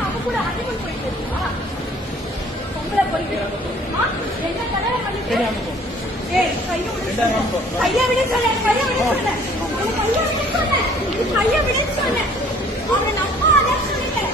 அவ கூட அதிகம் போயிட்டு இருக்கா பொம்பளை போயிட்டு என்ன கல்யாணம் பண்ணிட்டு கைய விட சொன்ன கைய விட சொன்ன கைய விட சொன்ன அவன் அப்பா அதை சொல்லிட்டேன்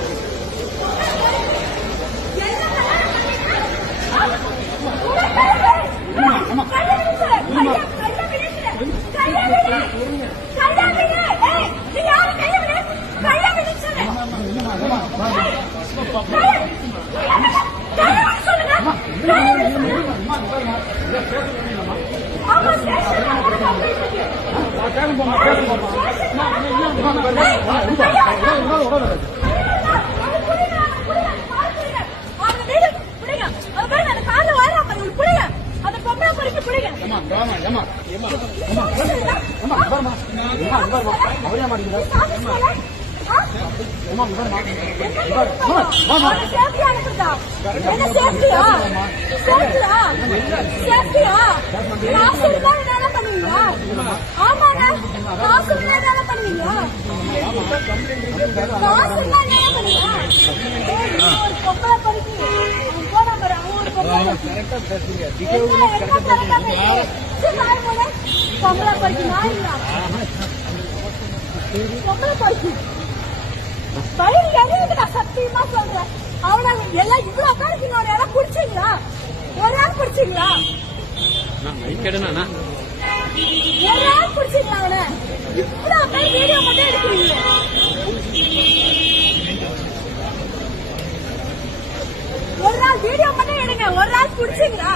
என்ன கல்யாணம் பொம்பளை படிக்குமா இல்ல பொம்பளை படிக்கு பயிர் எதுக்கு நான் சத்தியமா சொல்றேன் அவனை எல்லாம் இவ்வளவு பேருக்கு இன்னொரு இடம் பிடிச்சீங்களா ஒரு ஆள் பிடிச்சீங்களா ஒரு ஆள் பிடிச்சீங்களா அவனை இவ்வளவு பேர் வீடியோ மட்டும் எடுக்கிறீங்க ஒரு ஆள் வீடியோ மட்டும் எடுங்க ஒரு ஆள் பிடிச்சீங்களா